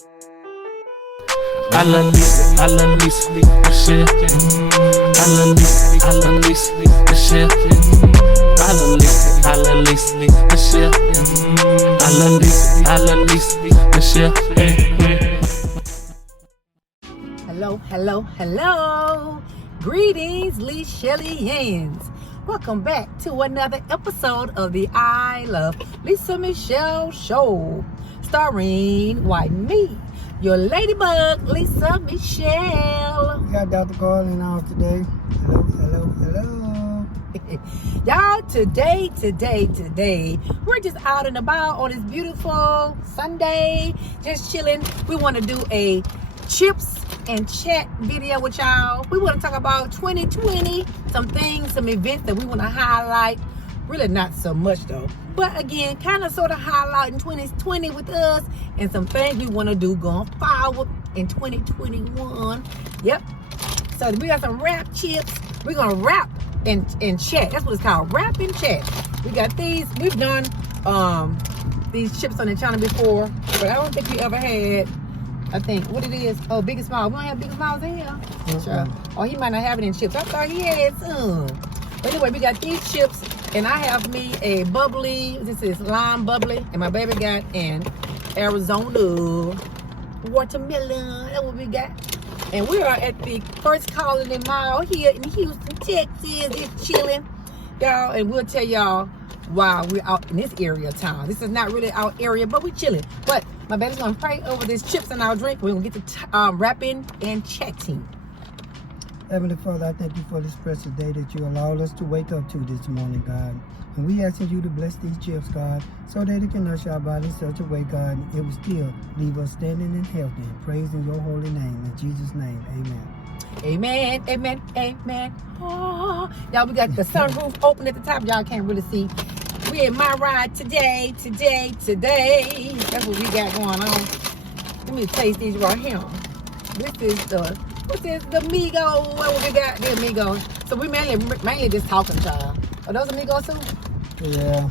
I love Lisa, I love Lisa, Michelle. I love Lisa, I love Lisa, Michelle. I love Lisa, I love Lisa, Michelle. I love Lisa, I love Lisa, Michelle. Hello, hello, hello. Greetings, LiChellians. Welcome back to another episode of the I Love Lisa Michelle Show, starring me, your ladybug, Lisa Michelle. We got Dr. Karl in the house today. Hello, hello, hello. Y'all, today, we're just out and about on this beautiful Sunday, just chilling. We want to do a chips and chat video with y'all. We want to talk about 2020, some things, some events that we want to highlight. Really not so much though, but again, kind of sort of highlighting 2020 with us and some things we want to do going forward in 2021. Yep. So we got some rap chips. We're gonna rap and chat. That's what it's called, rap and chat. We got these. We've done these chips on the channel before, but I don't think we ever had. I think what it is. Oh, Big and Small. We don't have Big and Smalls in here. Mm-hmm. Sure. Oh, he might not have it in chips. I thought he had some. But anyway, we got these chips, and I have me a bubbly. This is lime bubbly, and my baby got an Arizona watermelon. That's what we got. And we are at the First Colony Mall here in Houston, Texas. It's chilling, y'all, and we'll tell y'all why we're out in this area of town. This is not really our area, but we're chilling. But my baby's gonna pray over these chips and our drink. We're gonna get to rapping and chatting. Heavenly Father, I thank you for this precious day that you allowed us to wake up to this morning, God. And we asking you to bless these chips, God, so that it can nourish our body in such a way, God, it will still leave us standing and healthy and praising your holy name. In Jesus' name, amen. Amen, amen, amen. Oh, y'all, we got the sunroof open at the top. Y'all can't really see. We in my ride today. That's what we got going on. Let me taste these right here. This is the Migo. What we got? The Amigos. So we mainly just talking, child. Are those Amigos too? Yeah.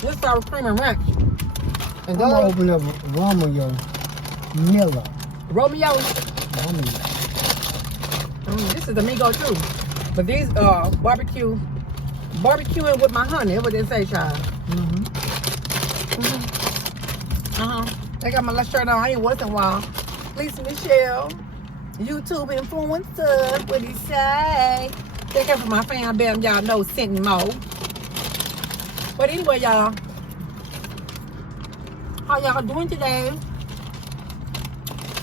This is our cream and ranch. And I'm gonna open up Romeo Miller. Romeo. This is Amigo too. But these are barbecuing with my honey. That's what they say, child. I got my left shirt on. I ain't once in a while. Lisa Michelle, YouTube influencer. What he say? Take care for my fan bam. Y'all know sent me more. But anyway, y'all, how y'all doing today?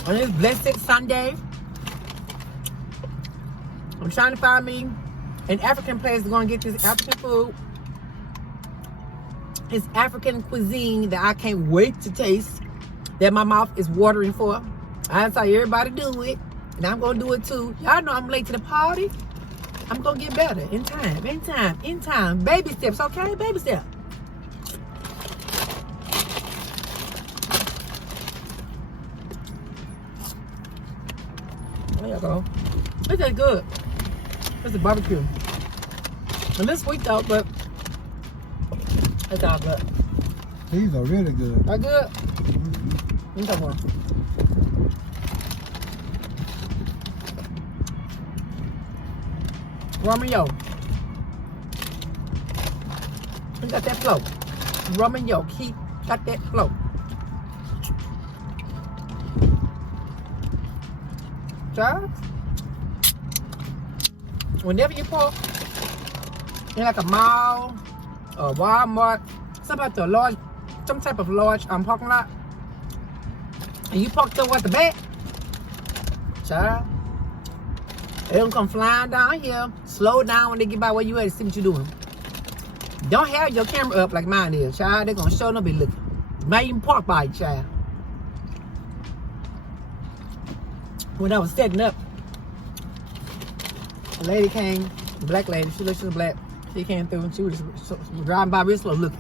On this blessed Sunday, I'm trying to find me an African place that's gonna get this African food. It's African cuisine that I can't wait to taste, that my mouth is watering for. I saw everybody do it, and I'm gonna do it too. Y'all know I'm late to the party. I'm gonna get better in time. Baby steps, okay? Baby steps. There you go. This is good. This is barbecue. A little sweet though, but it's all good. These are really good. Are good? You come on. Romeo. He got that flow. Romeo, he got that flow. Child, whenever you park in like a mall or Walmart, some type of large parking lot, and you park towards the back, child, they don't come flying down here. Slow down when they get by where you at and see what you're doing. Don't have your camera up like mine is, child. They're gonna show no be looking. You might even park by you, child. When I was setting up, a lady came, a black lady, she was black. She came through and she was driving by real slow looking.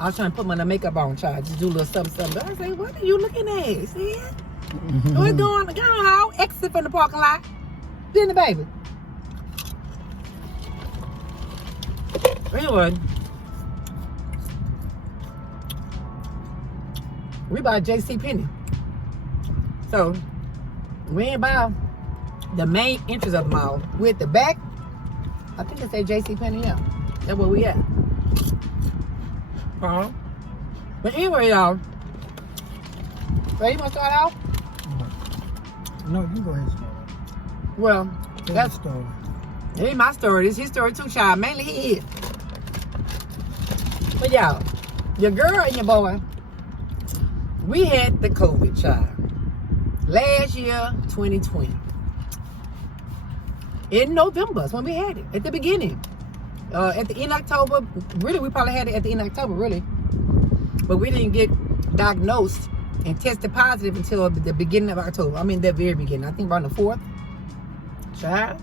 I was trying to put my makeup on, child, just do a little something. I said, what are you looking at? See it? What's going on? Go on out, exit from the parking lot. Then the baby. Anyway, We buy JCPenney. So we ain't buy the main entrance of the mall. We at the back. I think it say JCPenney, yeah. That's where we at. But anyway, y'all. So you want to start out? No, you go ahead and start. Well, that's the story. It ain't my story. It's his story too, child. Mainly he is. But y'all, your girl and your boy, we had the COVID, child. Last year, 2020. In November is when we had it. At the beginning. At the end of October. Really, we probably had it at the end of October, really. But we didn't get diagnosed and tested positive until the beginning of October. I mean, the very beginning. I think around the 4th. Child.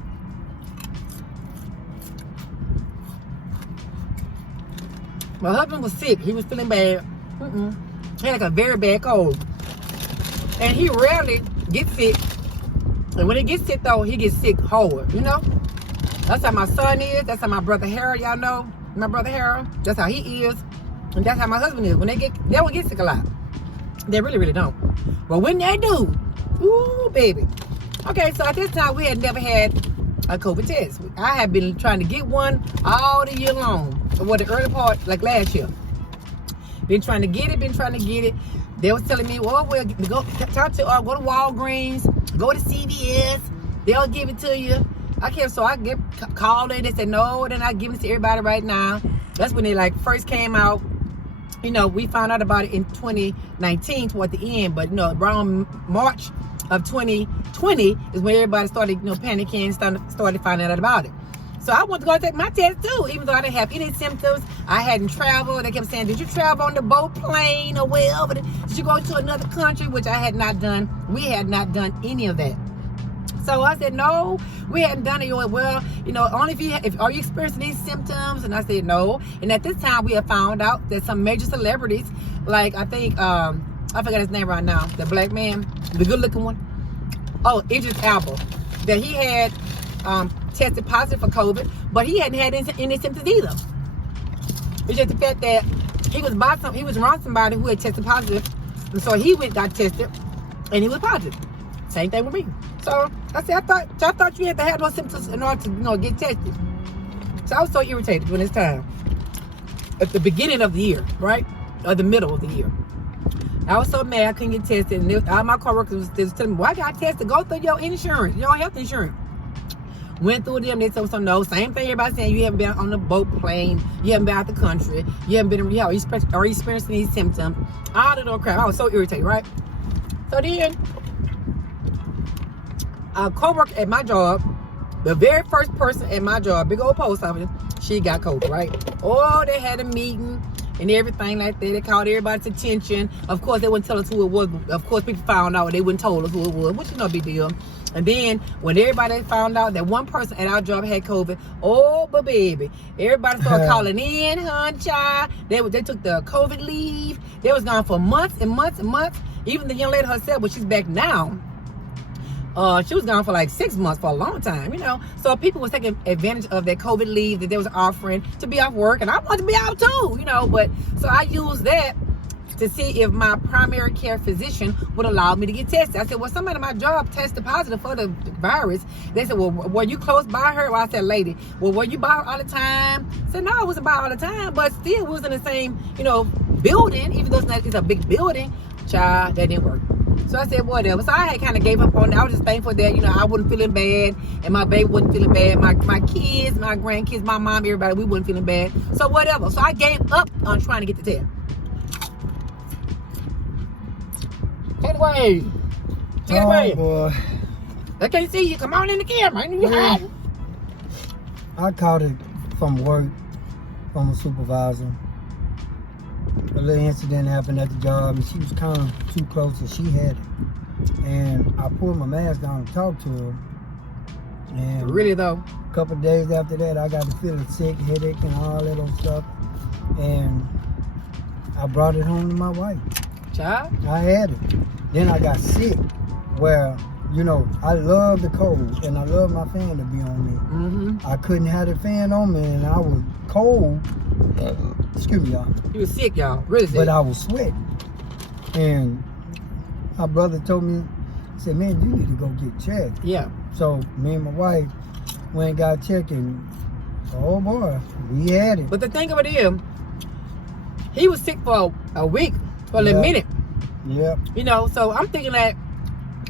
My husband was sick. He was feeling bad. He had like a very bad cold. And he rarely gets sick. And when he gets sick, though, he gets sick hard, you know? That's how my son is. That's how my brother Harold, y'all know. My brother Harold. That's how he is. And that's how my husband is. When they don't get sick a lot. They really, really don't. But when they do, ooh, baby. Okay, so at this time, we had never had a COVID test. I had been trying to get one all the year long. Well, the early part, like last year. Been trying to get it. They was telling me, well, go to Walgreens, go to CVS, they'll give it to you. So I get called in, they said, no, they're not giving it to everybody right now. That's when they like first came out. You know, we found out about it in 2019 toward the end, but you know, around March of 2020 is when everybody started, you know, panicking, started finding out about it. So I wanted to go take my test too, even though I didn't have any symptoms. I hadn't traveled. They kept saying, did you travel on the boat, plane, or wherever? Did you go to another country? Which I had not done. We had not done any of that. So I said, no, we hadn't done it. Well, you know, only if are you experiencing these symptoms? And I said, no. And at this time, we had found out that some major celebrities, like I think, I forgot his name right now, the black man, the good-looking one. Oh, Idris Elba, that he had tested positive for COVID, but he hadn't had any symptoms either. It's just the fact that he was around somebody who had tested positive, and so he got tested, and he was positive. Same thing with me. So I said, I thought you had to have those symptoms in order to, you know, get tested. So I was so irritated when it's time. At the beginning of the year, right, or the middle of the year, I was so mad I couldn't get tested, and all my coworkers was telling me, well, I got tested. Go through your insurance, your health insurance. Went through them, they told me, no, same thing everybody saying, you haven't been on the boat, plane, you haven't been out the country, you haven't been, are you experiencing these symptoms? All that old crap. I was so irritated, right? So then, a coworker at my job, the very first person at my job, big old post office, she got COVID, right? Oh, they had a meeting and everything like that. They called everybody's attention. Of course, they wouldn't tell us who it was. Of course, people found out. They wouldn't tell us who it was, which is no big deal. And then when everybody found out that one person at our job had COVID, oh, but baby, everybody started calling in, child. They took the COVID leave. They was gone for months and months and months. Even the young lady herself, when she's back now, she was gone for like 6 months, for a long time, you know. So people was taking advantage of that COVID leave that they was offering to be off work, and I wanted to be out too, you know. But so I used that to see if my primary care physician would allow me to get tested. I said, well, somebody at my job tested positive for the virus. They said, well, were you close by her? Well, I said, lady, well, were you by her all the time? I said, no, I wasn't by her all the time, but still we was in the same, you know, building, even though it's a big building. Child, that didn't work. So I said, whatever. So I had kind of gave up on it. I was just thankful that, you know, I wasn't feeling bad, and my baby wasn't feeling bad. My kids, my grandkids, my mom, everybody, we wasn't feeling bad. So whatever. So I gave up on trying to get the test. Take it away. Take it away. Boy. I can't see you. Come on in the camera. I caught it from work, from a supervisor. A little incident happened at the job, and she was kind of too close, and she had it. And I pulled my mask down and talked to her. And really though? A couple of days after that, I got to feeling sick, headache, and all that old stuff. And I brought it home to my wife. Child? I had it. Then I got sick, where, you know, I love the cold, and I love my fan to be on me. I couldn't have the fan on me, and I was cold. Excuse me, y'all. You was sick, y'all. Really sick. But I was sweating. And my brother told me, he said, man, you need to go get checked. Yeah. So me and my wife went and got checked, and oh boy, we had it. But the thing of it is, he was sick for a week, for a minute. Yep. You know, so I'm thinking that,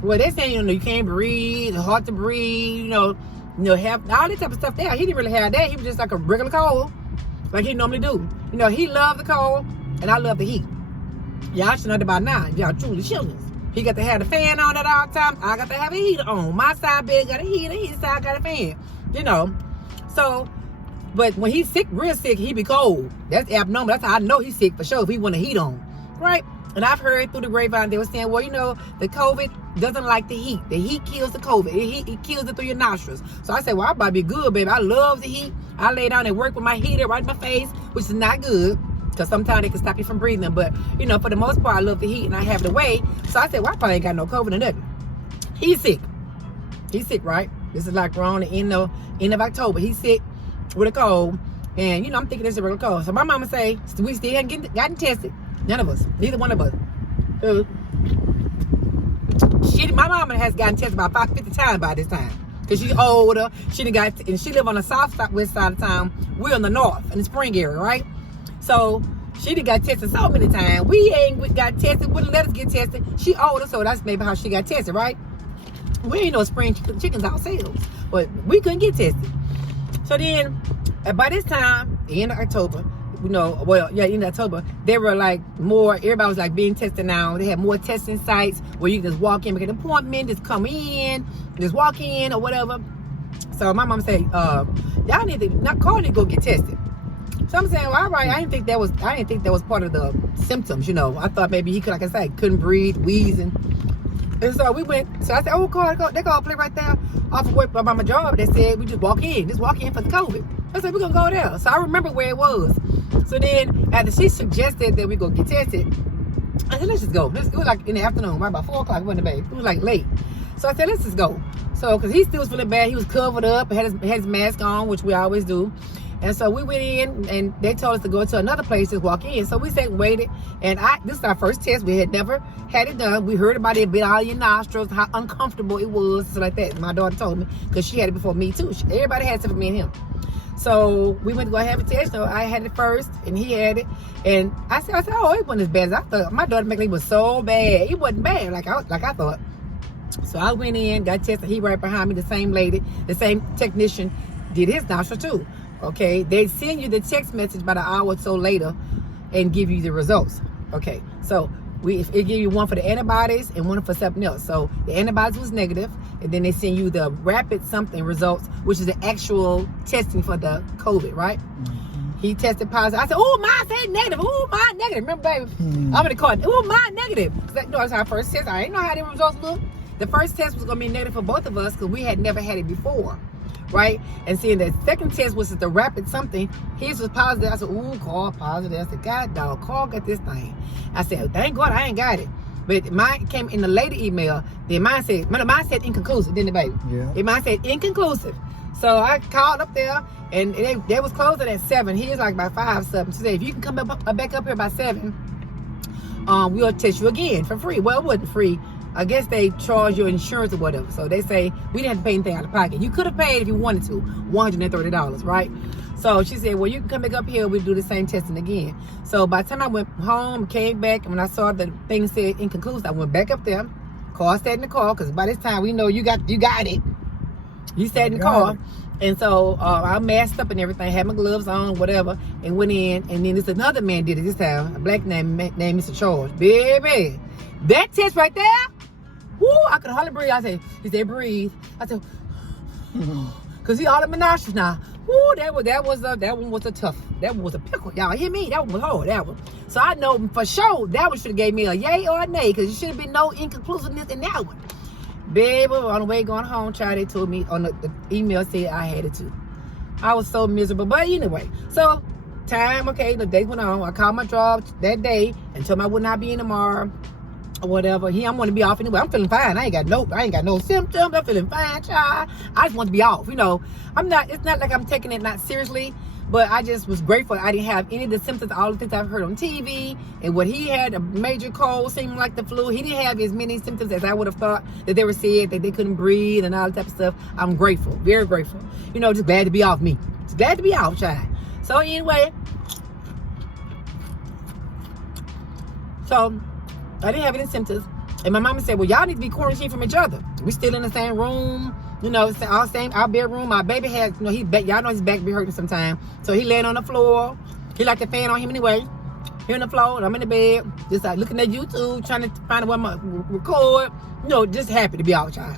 well, they're saying, you know, you can't breathe, it's hard to breathe, you know, have all this type of stuff there. He didn't really have that. He was just like a regular cold, like he normally do. You know, he loved the cold, and I love the heat. Y'all should know that by now. Y'all truly chillins. He got to have the fan on at all times. I got to have a heater on. My side bed got a heater, his side got a fan. You know, so, but when he's sick, real sick, he be cold. That's abnormal. That's how I know he's sick for sure, if he want a heat on, right? And I've heard through the grapevine, they were saying, well, you know, the COVID doesn't like the heat. The heat kills the COVID. It kills it through your nostrils. So I said, well, I might be good, baby. I love the heat. I lay down and work with my heater right in my face, which is not good, because sometimes it can stop you from breathing. But, you know, for the most part, I love the heat, and I have the way. So I said, well, I probably ain't got no COVID or nothing. He's sick. He's sick, right? This is like around the end of October. He's sick with a cold. And, you know, I'm thinking this is a real cold. So my mama say, we still haven't gotten tested. None of us. Neither one of us. My mama has gotten tested about 50 times by this time. Because she's older. She live on the west side of town. We're in the north, in the spring area, right? So she done got tested so many times. We ain't got tested, wouldn't let us get tested. She older, so that's maybe how she got tested, right? We ain't no spring chickens ourselves, but we couldn't get tested. So then, by this time, end of October, you know, well, yeah, in October, there were like more, everybody was like being tested now. They had more testing sites where you can just walk in, make an appointment, just come in, just walk in or whatever. So my mom said, y'all need to, Karl need to go get tested. So I'm saying, well, all right, I didn't think that was part of the symptoms, you know. I thought maybe he could, like I said, couldn't breathe, wheezing. And so we went, so I said, oh, Karl, they got a play right there off of work by my job. They said, we just walk in for the COVID. I said, we're going to go there. So I remember where it was. So then, after she suggested that we go get tested, I said, let's just go. It was like in the afternoon, right about 4 o'clock, we went to bed. It was like late. So I said, let's just go. So, because he still was feeling bad. He was covered up, had his mask on, which we always do. And so we went in, and they told us to go to another place to walk in. So we sat and waited. And this is our first test. We had never had it done. We heard about it, bit all your nostrils, how uncomfortable it was, so like that. My daughter told me, because she had it before me too. Everybody had it except for me and him. So we went to go have a test. So I had it first, and he had it. And I said, oh, it wasn't as bad as I thought. My daughter McLean was so bad. It wasn't bad like I thought. So I went in, got tested. He right behind me, the same lady, the same technician, did his nostril too. Okay, they send you the text message about an hour or so later and give you the results. Okay, so it give you one for the antibodies and one for something else. So the antibodies was negative, and then they send you the rapid something results, which is the actual testing for the COVID, right? Mm-hmm. He tested positive. I said, oh, mine said negative. Oh, mine negative. Remember, baby? Mm-hmm. I'm in the car. Oh, mine negative. Because that's our first test. I didn't know how the results look. The first test was going to be negative for both of us because we had never had it before. Right? And seeing the second test was the rapid something, his was positive. I said, ooh, Karl positive. I said, God dog, Karl got this thing. I said, thank God I ain't got it. But mine came in the later email. Then mine said inconclusive, didn't it, baby? Yeah. And mine said inconclusive. So I called up there, and they was closing at 7. He was like by 5 something. So they said, if you can come back up here by 7, we'll test you again for free. Well, it wasn't free. I guess they charge your insurance or whatever. So they say, we didn't have to pay anything out of pocket. You could have paid if you wanted to, $130, right? So she said, well, you can come back up here. We'll do the same testing again. So by the time I went home, came back, and when I saw the thing said inconclusive, I went back up there. Karl sat in the car, because by this time we know you got it. You sat in the car. And so I masked up and everything, had my gloves on, whatever, and went in. And then this another man did it this time, a black man named Mr. Charles. Baby, that test right there, woo, I could hardly breathe. He said, breathe. I said, because he all in my nostrils now. Woo, that one was a tough. That one was a pickle. Y'all hear me? That one was hard, that one. So I know for sure that one should have gave me a yay or a nay, because there should have been no inconclusiveness in that one. Baby, on the way going home, they told me on the email said I had it too. I was so miserable. But anyway, so the days went on. I called my job that day and told me I would not be in tomorrow or whatever. I'm going to be off anyway. I'm feeling fine. I ain't got no symptoms. I'm feeling fine, child. I just want to be off. You know, it's not like I'm taking it not seriously, But I just was grateful I didn't have any of the symptoms, all the things I've heard on TV. And what he had, a major cold, seemed like the flu. He didn't have as many symptoms as I would have thought, that they were said, that they couldn't breathe and all that type of stuff. I'm grateful, very grateful. You know, just glad to be off me. Just glad to be off, child. So anyway, so I didn't have any symptoms. And my mama said, well, y'all need to be quarantined from each other. We still in the same room. You know, our bedroom. My baby had, you know, y'all know his back be hurting sometimes. So he laying on the floor. He like the fan on him anyway. He on the floor, and I'm in the bed, just like looking at YouTube, trying to find out what I'm gonna record. You know, just happy to be out, child.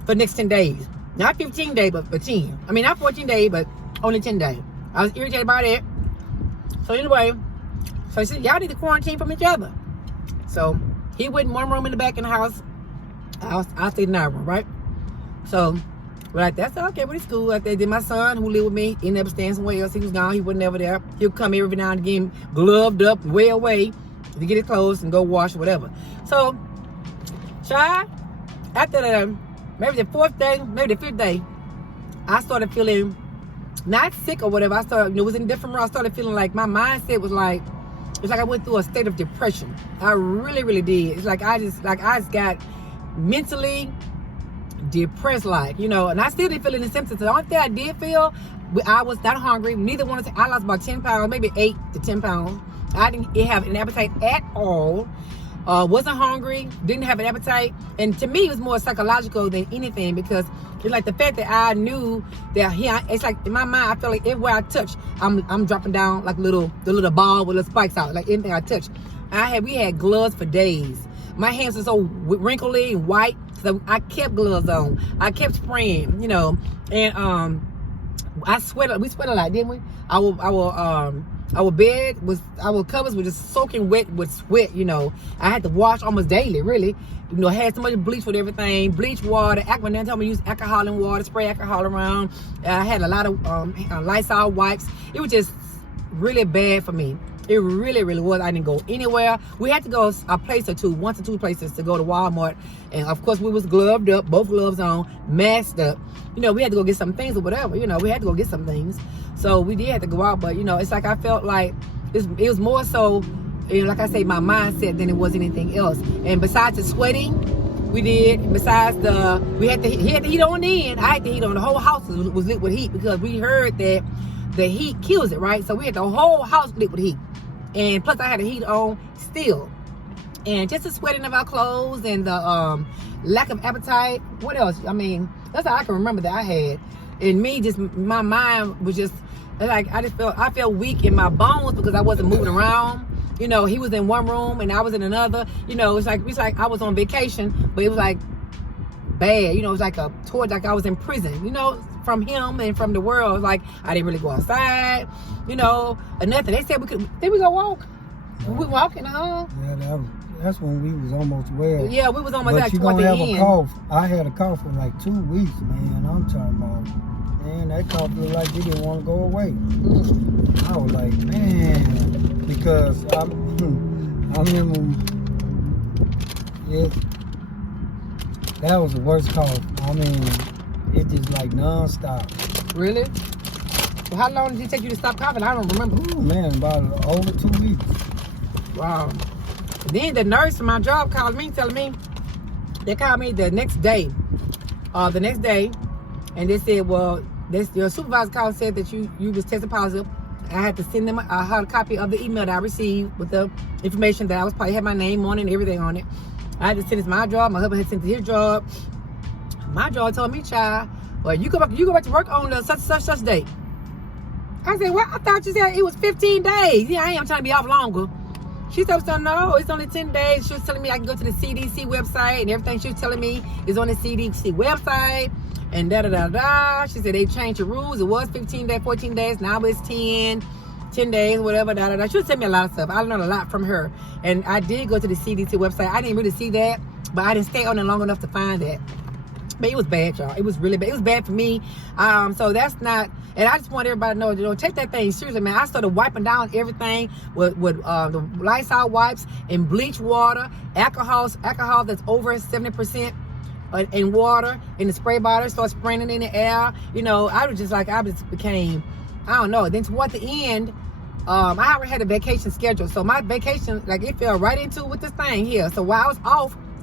For the next 10 days. Not 15 days, but 10. I mean, not 14 days, but only 10 days. I was irritated about it. So anyway, so he said, y'all need to quarantine from each other. So he went in one room in the back in the house. I stayed in our room, right? So, right, that's okay, but it's cool. After then my son, who lived with me, ended up staying somewhere else. He was gone. He wasn't ever there. He'll come every now and again, gloved up, way away, to get his clothes and go wash or whatever. So, child, after maybe the 4th day, maybe the 5th day, I started feeling not sick or whatever. I started, it was in a different room. I started feeling like my mindset was like, it's like I went through a state of depression. I really, really did. It's like I just got mentally depressed, like, you know, and I still didn't feel any symptoms. The only thing I did feel, I was not hungry. Neither one of us. I lost about 10 pounds, maybe 8 to 10 pounds. I didn't have an appetite at all. Wasn't hungry, didn't have an appetite. And to me, it was more psychological than anything, because it's like the fact that I knew that it's like in my mind, I felt like everywhere I touch, I'm dropping down like the little ball with little spikes out, like anything I touch. We had gloves for days. My hands were so wrinkly and white, so I kept gloves on. I kept spraying, you know, and I sweat. We sweat a lot, didn't we? Our covers were just soaking wet with sweat, you know. I had to wash almost daily, really. You know, I had so much bleach with everything, bleach water. When they told me to use alcohol and water, spray alcohol around. I had a lot of Lysol wipes. It was just really bad for me. It really, really was. I didn't go anywhere. We had to go a place or two, 1 to 2 places to go to Walmart. And of course, we was gloved up, both gloves on, masked up. You know, we had to go get some things or whatever. You know, we had to go get some things. So we did have to go out. But, you know, it's like I felt like it was more so, you know, like I say, my mindset than it was anything else. And besides the sweating, he had the heat on then. I had the heat on. The whole house was lit with heat, because we heard that the heat kills it, right? So we had the whole house lit with heat. And plus I had the heat on still. And just the sweating of our clothes and the lack of appetite. What else? I mean, that's all I can remember that I had. And me, just my mind was just like, I felt weak in my bones because I wasn't moving around. You know, he was in one room and I was in another. You know, it's like I was on vacation, but it was like bad. You know, it was like like I was in prison, you know, from him and from the world. Like I didn't really go outside, you know, or nothing. They said did we go walk? Yeah. We walking, huh? Yeah, that's when we was almost well. Yeah, we was almost but like you toward the gonna have end. a cough. I had a cough for like 2 weeks, man. I'm talking about, man, that cough looked like it didn't want to go away. I was like, man, because I remember, that was the worst cough. I mean, it just like non-stop. Really? Well, how long did it take you to stop coughing? I don't remember. Ooh, man, about over 2 weeks. Wow. Then the nurse from my job called me, telling me, they called me the next day, and they said, well, your supervisor called and said that you was tested positive. I had to send them a hard copy of the email that I received with the information that I was probably had my name on it and everything on it. I had to send it to my job. My husband had sent it to his job. My job told me, child, well, you go back to work on such date. I said, well, I thought you said it was 15 days. Yeah, I am trying to be off longer. She told me, no, it's only 10 days. She was telling me I can go to the CDC website, and everything she was telling me is on the CDC website, and da-da-da-da. She said they changed the rules. It was 15 days, 14 days. Now it's 10 days, whatever, da-da-da. She was telling me a lot of stuff. I learned a lot from her. And I did go to the CDC website. I didn't really see that, but I didn't stay on it long enough to find that. But it was bad, y'all. It was really bad. It was bad for me. So that's not, and I just want everybody to know, you know, take that thing seriously, man. I started wiping down everything with the Lysol wipes and bleach water, alcohol that's over 70% in water, in the spray bottle, start spraying it in the air. You know, I just became, I don't know. Then toward the end, I already had a vacation schedule. So my vacation, like, it fell right into with this thing here. So while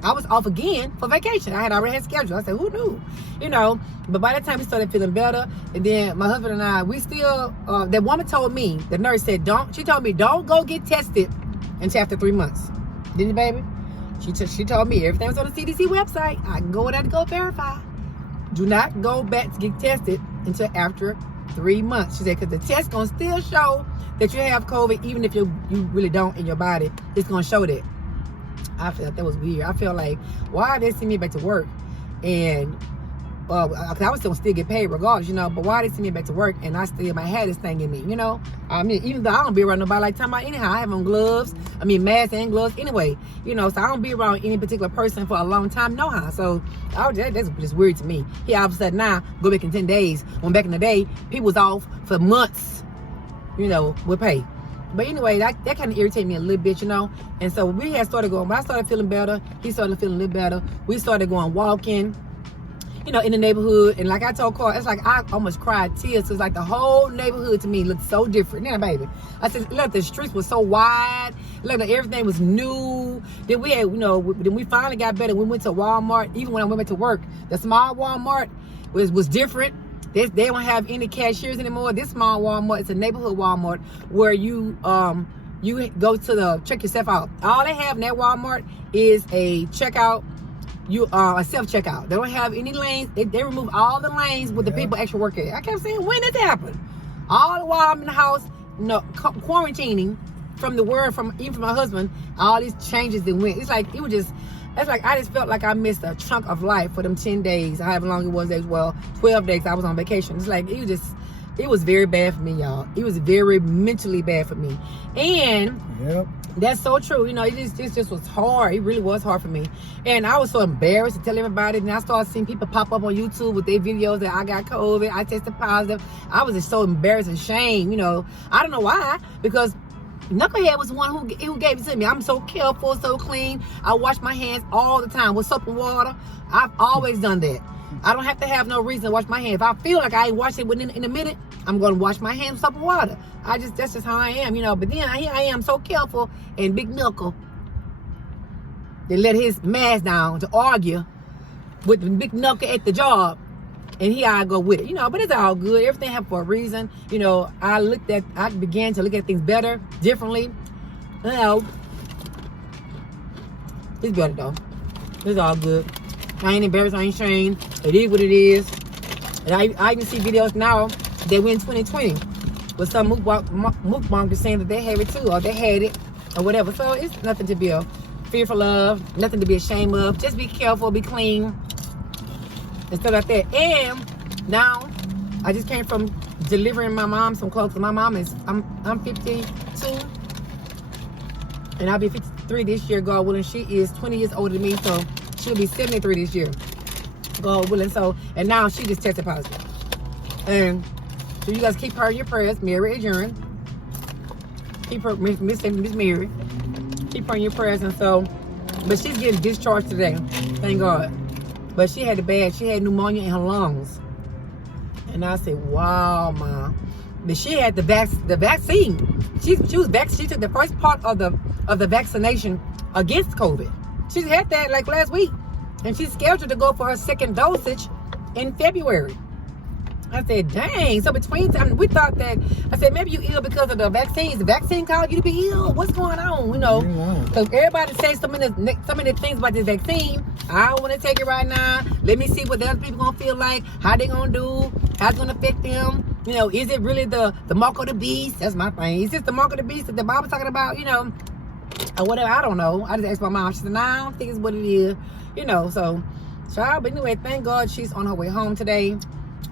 I was off again for vacation. I had already had scheduled. I said, who knew? You know, but by the time we started feeling better, and then my husband and I, we still, that woman told me, the nurse said, she told me, don't go get tested until after 3 months. Didn't you, baby? She told me everything was on the CDC website. I can go there to go verify. Do not go back to get tested until after 3 months. She said, because the test gonna still show that you have COVID, even if you really don't in your body. It's gonna show that. I felt that was weird. I felt like, why they send me back to work? And I was still get paid regardless, you know, but why they send me back to work and I still might have this thing in me, you know? I mean, even though I don't be around nobody like talking about anyhow, I have on gloves, masks and gloves anyway, you know, so I don't be around any particular person for a long time, no how. So that's just weird to me. Here all of a sudden now, go back in 10 days, when back in the day, people was off for months, you know, with pay. But anyway, that kind of irritated me a little bit, you know. And so we had started going, when I started feeling better, he started feeling a little better. We started going walking, you know, in the neighborhood. And like I told Karl, it's like I almost cried tears. Because like the whole neighborhood to me looked so different. Yeah, baby. I said, look, the streets were so wide. Look, like everything was new. Then we had, you know, then we finally got better. We went to Walmart. Even when I went to work, the small Walmart was different. They don't have any cashiers anymore. This small Walmart, it's a neighborhood Walmart where you go to check yourself out. All they have in that Walmart is a checkout, a self-checkout. They don't have any lanes. They remove all the lanes with the people actually working. I kept saying, when did that happen? All the while I'm in the house, you know, quarantining from the word even from my husband, all these changes that went. It's like I just felt like I missed a chunk of life for them 10 days. However long it was, 12 days I was on vacation. It's like, it was very bad for me, y'all. It was very mentally bad for me. And that's so true. You know, it just was hard. It really was hard for me. And I was so embarrassed to tell everybody. And I started seeing people pop up on YouTube with their videos that I got COVID. I tested positive. I was just so embarrassed and ashamed, you know. I don't know why, because Knucklehead was the one who gave it to me. I'm so careful, so clean. I wash my hands all the time with soap and water. I've always done that. I don't have to have no reason to wash my hands. If I feel like I ain't washed it in a minute, I'm going to wash my hands with soap and water. That's just how I am, you know. But then I am so careful, and Big Knuckle, they let his mask down to argue with the Big Knuckle at the job. And here I go with it, you know, but it's all good. Everything happened for a reason. You know, I began to look at things better, differently. You know, it's better though. It's all good. I ain't embarrassed, I ain't ashamed. It is what it is. And I even see videos now that we in 2020 with some mukbangers saying that they have it too, or they had it, or whatever. So it's nothing to be fearful of, nothing to be ashamed of. Just be careful, be clean, and stuff like that. And now I just came from delivering my mom some clothes. My mom I'm 52 and I'll be 53 this year, God willing. She is 20 years older than me, so she'll be 73 this year, God willing. So, and now she just tested positive. And so you guys keep her in your prayers, Mary Adjourn. Keep her, Miss Mary, keep her in your prayers. And so, but she's getting discharged today, thank God. But she had pneumonia in her lungs. And I said, wow, Mom. But she had the vaccine. She took the first part of the vaccination against COVID. She had that like last week. And she's scheduled to go for her second dosage in February. I said, dang. So between time, we thought that, I said, maybe you ill because of the vaccines. The vaccine caused you to be ill. What's going on? You know, so everybody says so many things about this vaccine. I don't want to take it right now. Let me see what the other people going to feel like, how they going to do, how it's going to affect them. You know, is it really the mark of the beast? That's my thing. Is this the mark of the beast that the Bible's talking about, you know, or whatever? I don't know. I just asked my mom. She said, nah, I don't think it's what it is. You know, so, but anyway, thank God she's on her way home today.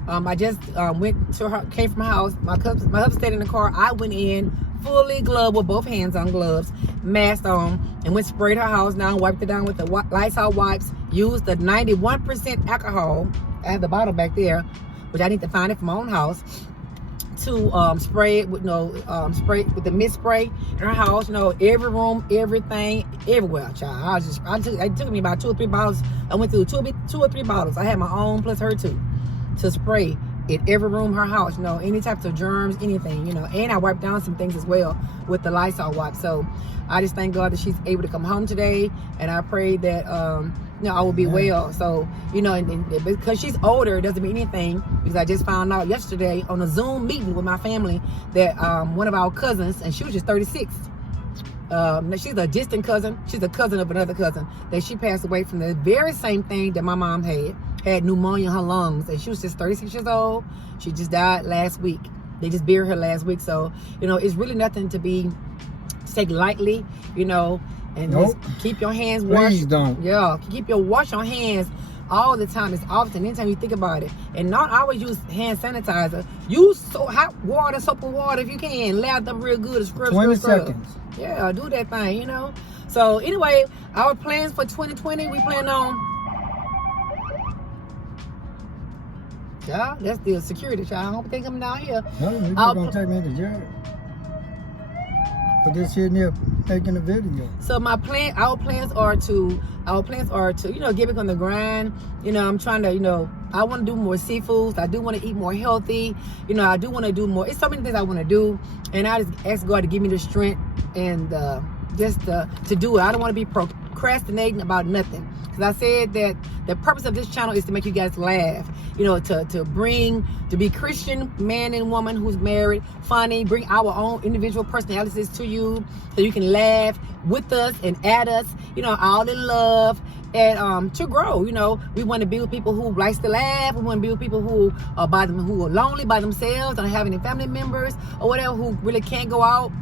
I just went to her, came from her house. My husband stayed in the car. I went in fully gloved with both hands on gloves, mask on, and went sprayed her house down, wiped it down with the Lysol wipes, used the 91% alcohol. I have the bottle back there, which I need to find it from my own house, to spray it with spray with the mist spray in her house, you know, every room, everything, everywhere, child. It took me about 2 or 3 bottles. I went through two or three bottles. I had my own plus her too, to spray in every room her house, you know, any types of germs, anything, you know. And I wiped down some things as well with the Lysol wipe. So I just thank God that she's able to come home today, and I pray that you know, I will be well. So, you know, and because she's older, it doesn't mean anything, because I just found out yesterday on a Zoom meeting with my family that one of our cousins, and she was just 36, she's a distant cousin, she's a cousin of another cousin, that she passed away from the very same thing that my mom had pneumonia in her lungs, and she was just 36 years old. She just died last week. They just buried her last week. So, you know, it's really nothing to take lightly, you know, and just keep your hands washed. Please don't. Yeah, wash your hands all the time. It's often, anytime you think about it. And not always use hand sanitizer. Use hot water, soap and water if you can. Lather them real good. Scrub. 20 seconds. Yeah, do that thing, you know. So anyway, our plans for 2020, we plan on, yeah, that's the security, child. I hope they come down here. No, you're not gonna take me to jail for this here near making a video. So our plans are to, you know, get back on the grind. You know, I'm trying to, you know, I want to do more seafoods. I do want to eat more healthy. You know, I do want to do more. It's so many things I want to do, and I just ask God to give me the strength and just to do it. I don't want to be procrastinating about nothing. Because I said that the purpose of this channel is to make you guys laugh. You know, to be Christian man and woman who's married, funny, bring our own individual personalities to you so you can laugh with us and at us, you know, all in love, and to grow. You know, we want to be with people who likes to laugh. We want to be with people who are lonely by themselves, don't have any family members or whatever, who really can't go out.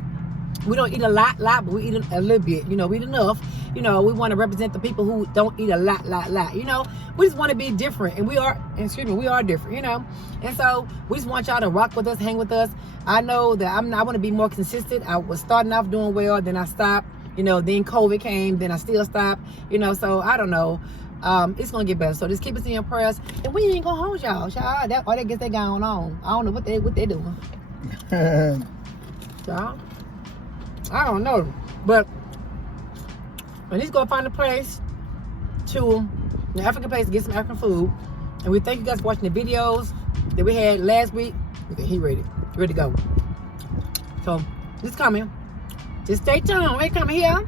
We don't eat a lot, but we eat a little bit. You know, we eat enough. You know, we want to represent the people who don't eat a lot. You know, we just want to be different, and we are different. You know, and so we just want y'all to rock with us, hang with us. I know that I want to be more consistent. I was starting off doing well, then I stopped. You know, then COVID came, then I still stopped. You know, so I don't know. It's gonna get better. So just keep us in your prayers, and we ain't gonna hold y'all. That gets that going on. I don't know what they doing. Y'all. I don't know, but I need to go find a place an African place to get some African food. And we thank you guys for watching the videos that we had last week. Okay, he ready to go. So it's coming. Just stay tuned. Hey, come here.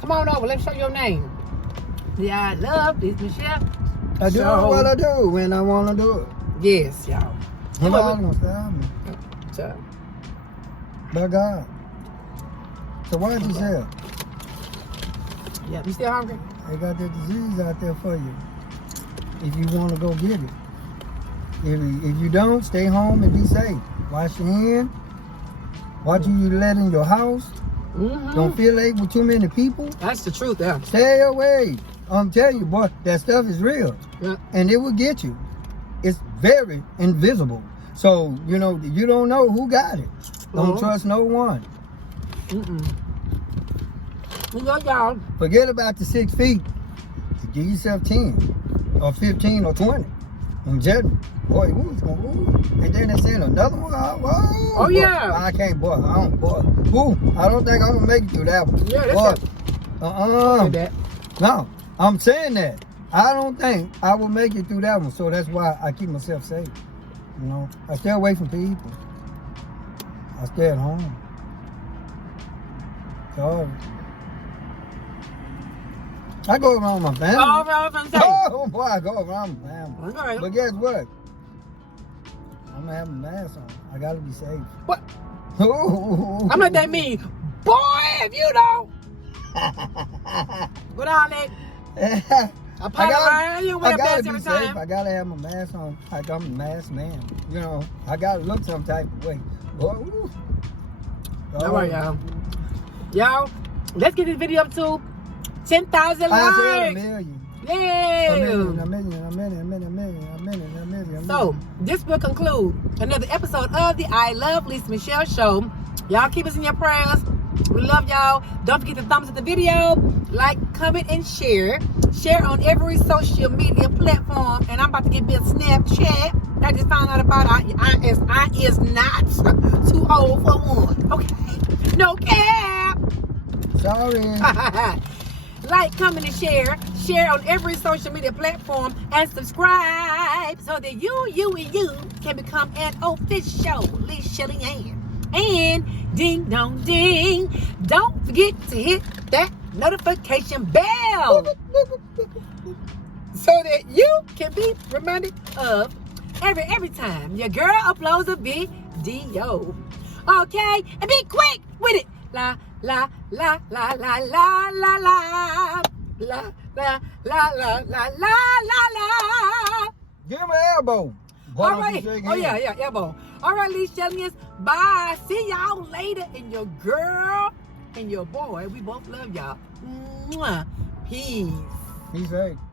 Come on over. Let me show you your name. Yeah, I love this, Michelle. I do what I do when I want to do it. Yes, y'all. I'm not gonna stop me. So, by God. So why did you say it? Yeah, you still hungry? They got that disease out there for you. If you want to go get it. If you don't, stay home and be safe. Wash your hands. Watch you let in your house. Don't feel like with too many people. That's the truth, yeah. Stay away. I'm telling you, boy, that stuff is real. Yeah. And it will get you. It's very invisible. So, you know, you don't know who got it. Don't trust no one. We love y'all. Forget about the 6 feet. Give yourself 10 or 15 or 20. I'm telling you, boy, who's gonna move? And then they send another one. Whoa, oh, yeah. I can't, boy. I don't, boy. Woo, I don't think I'm gonna make it through that one. Yeah, that's No, I'm saying that. I don't think I will make it through that one. So that's why I keep myself safe. You know, I stay away from people. I stay at home. Sorry. I go around my family. Oh boy, I go around my family. Okay. But guess what? I'm gonna have a mask on. I gotta be safe. What? I'm not that mean. Boy, if you don't. What on it? I gotta be safe. I gotta have my mask on. I'm a mask man. You know, I gotta look some type of way. Boy, all right, y'all. Y'all, let's get this video up to 10,000 likes. A million. Yay! A million. So, this will conclude another episode of the I Love Lisa Michelle Show. Y'all keep us in your prayers. We love y'all. Don't forget to thumbs up the video, like, comment, and share. Share on every social media platform. And I'm about to get me a Snapchat. I just found out about I is not too old for one. Okay. No cap. Sorry. Like, comment, and share. Share on every social media platform and subscribe. subscribe so that you can become an official LiChellian. And ding dong ding, don't forget to hit that notification bell so that you can be reminded of every time your girl uploads a video. Okay, and be quick with it. La la la la la la la la la la la la la la la. Give him an elbow. All right. Oh yeah, elbow. All right, LiChellians. Bye. See y'all later. And your girl and your boy, we both love y'all. Mwah. Peace. Peace out.